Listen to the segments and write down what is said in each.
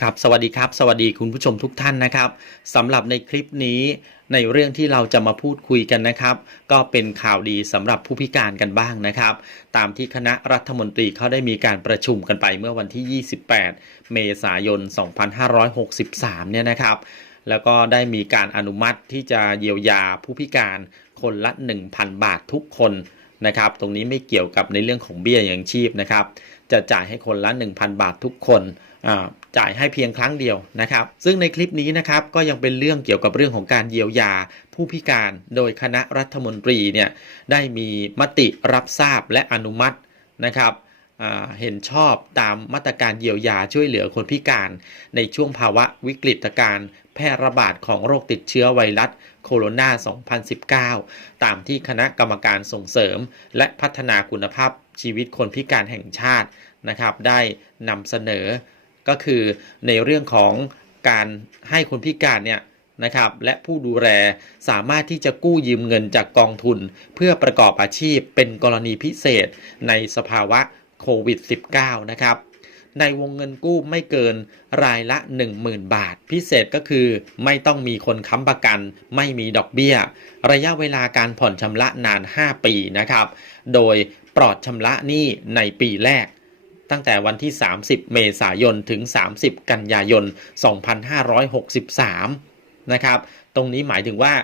ครับสวัสดีครับ สวัสดีคุณผู้ชมทุกท่านนะครับสำหรับในคลิปนี้ในเรื่องที่เราจะมาพูดคุยกันนะครับ ก็เป็นข่าวดีสำหรับผู้พิการกันบ้างนะครับ ตามที่คณะรัฐมนตรีเขาได้มีการประชุมกันไปเมื่อวันที่ 28 เมษายน 2563 เนี่ยนะครับ แล้วก็ได้มีการอนุมัติที่จะเยียวยาผู้พิการคนละ 1,000 บาททุกคนนะครับ ตรงนี้ไม่เกี่ยวกับในเรื่องของเบี้ยยังชีพนะครับ จะจ่ายให้คนละ 1,000 บาททุกคนอ่า จ่ายให้เพียงครั้งเดียวนะครับ ซึ่งในคลิปนี้นะครับก็ยังเป็นเรื่องเกี่ยวกับเรื่องของการเยียวยาผู้พิการโดยคณะรัฐมนตรีเนี่ยได้มีมติรับทราบและอนุมัตินะครับเห็นชอบตามมาตรการเยียวยาช่วยเหลือคนพิการ ในช่วงภาวะวิกฤตการแพร่ระบาดของโรคติดเชื้อไวรัสโคโรนา 2019 ตามที่คณะกรรมการส่งเสริม และพัฒนาคุณภาพชีวิตคนพิการแห่งชาตินะครับ ได้นำเสนอ ก็คือในเรื่องของการให้คนพิการเนี่ยนะครับและผู้ดูแลสามารถที่จะกู้ยืมเงินจากกองทุน เพื่อประกอบอาชีพเป็นกรณีพิเศษในสภาวะโควิด -19 นะครับในวงเงินกู้ไม่เกินรายละ 10,000 บาท พิเศษก็คือไม่ต้องมีคนค้ำประกัน ไม่มีดอกเบี้ย ระยะเวลาการผ่อนชำระนาน 5 ปีนะครับ โดยปลอดชำระหนี้ในปีแรก ตั้งแต่วันที่ 30 เมษายน ถึง 30 กันยายน 2563 นะครับ ตรงนี้หมายถึงว่า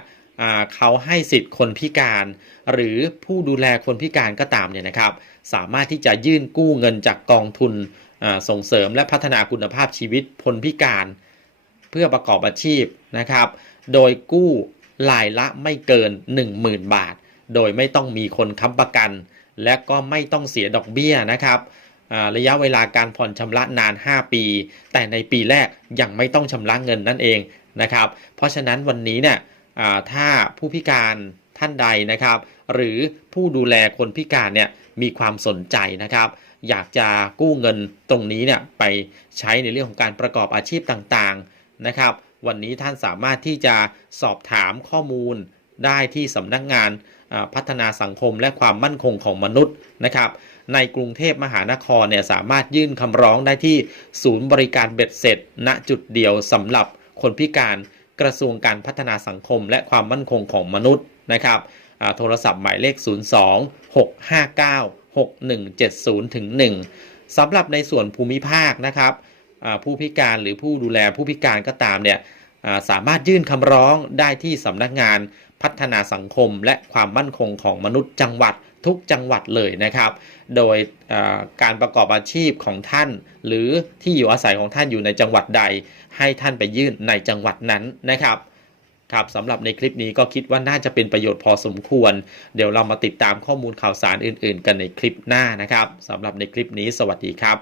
เขาให้สิทธิ์คนพิการ หรือผู้ดูแลคนพิการก็ตามเนี่ยนะครับ สามารถที่จะยื่นกู้เงินจากกองทุนส่งเสริมและพัฒนาคุณภาพชีวิตคนพิการ เพื่อประกอบอาชีพนะครับ โดยกู้รายละไม่เกิน 10,000 บาท โดยไม่ต้องมีคนค้ำประกัน และก็ไม่ต้องเสียดอกเบี้ยนะครับ ระยะเวลาการผ่อนชำระนาน 5 ปี แต่ในปีแรกยังไม่ต้องชำระเงินนั่นเองนะครับ เพราะฉะนั้นวันนี้เนี่ยถ้าผู้พิการท่านใดนะครับ หรือผู้ดูแลคนพิการเนี่ยมีความสนใจนะครับ อยากจะกู้เงินตรงนี้เนี่ยไปใช้ในเรื่องของการประกอบอาชีพต่างๆนะครับ วันนี้ท่านสามารถที่จะสอบถามข้อมูล ได้ที่สำนักงานพัฒนาสังคมและความมั่นคงของมนุษย์นะครับในกรุงเทพมหานครเนี่ยสามารถยื่นคำร้องได้ที่ศูนย์บริการเบ็ดเสร็จ ณจุดเดียวสำหรับคนพิการกระทรวงการพัฒนาสังคมและความมั่นคงของมนุษย์นะครับโทรศัพท์หมายเลข 02 659 6170ถึง1สำหรับในส่วนภูมิภาคนะครับผู้พิการหรือผู้ดูแลผู้พิการก็ตามเนี่ย สามารถยื่นคำร้องได้ที่สำนักงานพัฒนาสังคมและความมั่นคงของมนุษย์จังหวัดทุกจังหวัดเลยนะครับ โดยการประกอบอาชีพของท่าน หรือที่อยู่อาศัยของท่านอยู่ในจังหวัดใด ให้ท่านไปยื่นในจังหวัดนั้นนะครับครับสำหรับในคลิปนี้ก็คิดว่าน่าจะเป็นประโยชน์พอสมควร เดี๋ยวเรามาติดตามข้อมูลข่าวสารอื่น ๆ กันในคลิปหน้านะครับสำหรับในคลิปนี้สวัสดีครับ